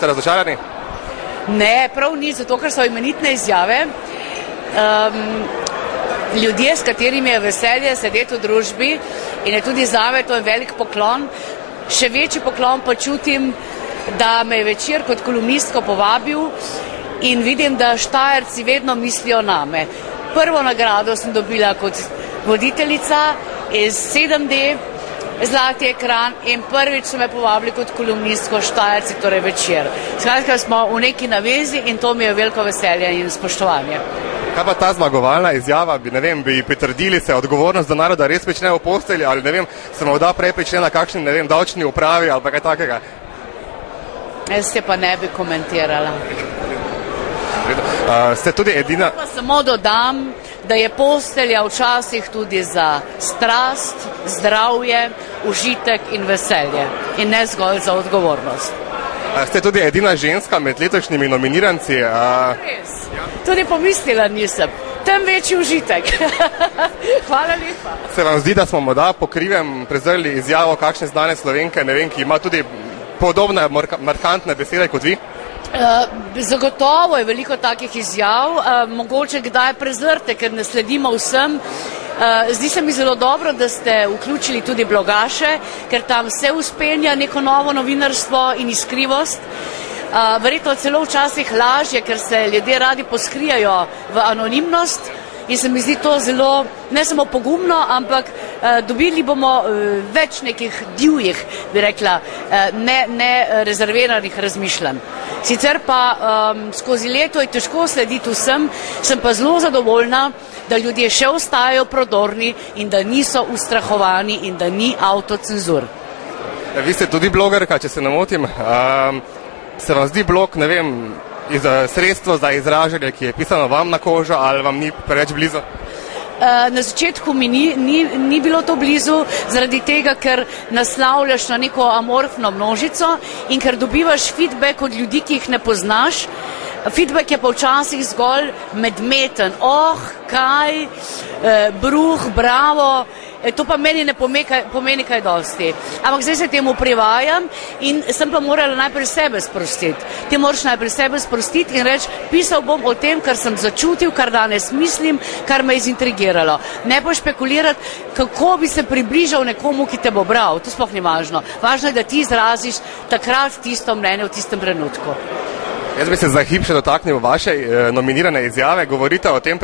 Ste razočarani? Ne, prav ni, zato ker so imenitne izjave. Ljudje, s katerimi je veselje sedeti v družbi in je tudi zame to je velik poklon. Še večji poklon pa čutim, da me je Večer kot kolumnistko povabil in vidim, da Štajerci vedno mislijo name. Prvo nagrado sem dobila kot voditeljica iz 7D, Zlati ekran in prvič so me povabili kot kolumnistko Štajerci, torej Večer. Skratka smo v neki navezi in to mi je veliko veselje in spoštovanje. Kaj pa ta zmagovalna izjava, bi pritrdili se odgovornost do naroda res prične v postelji ali se morda prej prične na kakšni, davčni upravi ali pa kaj takega? Jaz se pa ne bi komentirala. Ste tudi edina... Pa samo dodam, da je postelja včasih tudi za strast, zdravje, užitek in veselje in ne zgolj za odgovornost. Ste tudi edina ženska med letošnjimi nominiranci? Res. Tudi pomislila nisem. Tem večji užitek. Hvala lepa. Se vam zdi, da smo morda po krivem prezrli izjavo kakšne znane Slovenke, ki ima tudi podobne markantne besede kot vi? Zagotovo je veliko takih izjav, mogoče kdaj prezrte, ker ne sledimo vsem. Zdi se mi zelo dobro, da ste vključili tudi blogaše, ker tam se uspenja neko novo novinarstvo in iskrivost. Verjetno celo včasih lažje, ker se ljudje radi poskrijajo v anonimnost in se mi zdi to zelo, ne samo pogumno, ampak dobili bomo več nekih divjih, bi rekla, ne rezerviranih razmišljanj. Sicer pa skozi leto je težko slediti vsem, sem pa zelo zadovoljna, da ljudje še ostajajo prodorni in da niso ustrahovani in da ni avtocenzur. Vi ste tudi blogerka, če se ne motim. Se vam zdi blog, sredstvo za izražanje, ki je pisano vam na kožo ali vam ni preveč blizu? Na začetku mi ni bilo to blizu, zaradi tega, ker naslavljaš na neko amorfno množico in ker dobivaš feedback od ljudi, ki jih ne poznaš. Feedback je pa včasih zgolj medmeten. Kaj, bruh, bravo, to pa meni ne pomeni kaj dosti. Ampak zdaj se temu privajam in sem pa morala najprej sebe sprostiti. Ti moraš najprej sebe sprostiti in reči, pisal bom o tem, kar sem začutil, kar danes mislim, kar me je zintrigiralo. Ne pa špekulirati, kako bi se približal nekomu, ki te bo bral. To sploh ni važno. Važno je, da ti izraziš takrat tisto mnenje v tistem trenutku. Jaz bi se za hip še dotaknil vaše nominirane izjave. Govorite o tem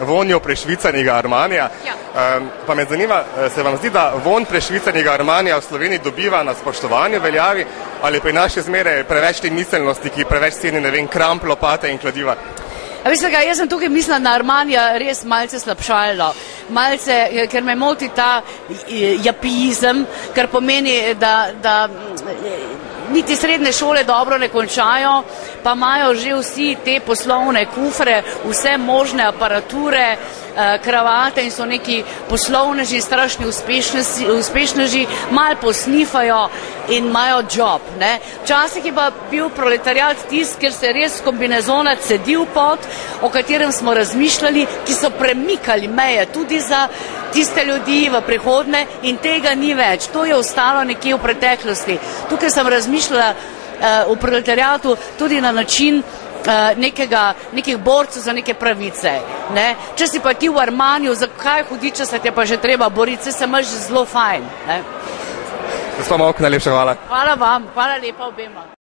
vonju prešvicanega Armanija. Ja. Pa me zanima, se vam zdi, da von prešvicanega Armanija v Sloveniji dobiva na spoštovanju veljavi ali pri naši zmeri preveč te miselnosti, ki preveč ceni, kramp, lopate in kladiva? Jaz sem tukaj mislila na Armanija res malce slabšalno. Malce, ker me moti ta japizem, kar pomeni, da niti srednje šole dobro ne končajo, pa imajo že vsi te poslovne kufre, vse možne aparature, kravate in so neki poslovneži, strašni uspešneži, malo posnifajo in imajo job. Včasih je pa bil proletariat tist, kjer se je res kombinezona cedil pot, o katerem smo razmišljali, ki so premikali meje tudi za tiste ljudi v prihodnje in tega ni več. To je ostalo nekje v preteklosti. Tukaj sem razmišljala v proletariatu tudi na način nekih borcev za neke pravice. Če si pa ti v Armaniju, zakaj hudiča se te pa že treba boriti, se imaš zelo fajn. Gospa Molk, najlepša hvala. Hvala vam, hvala lepa obema.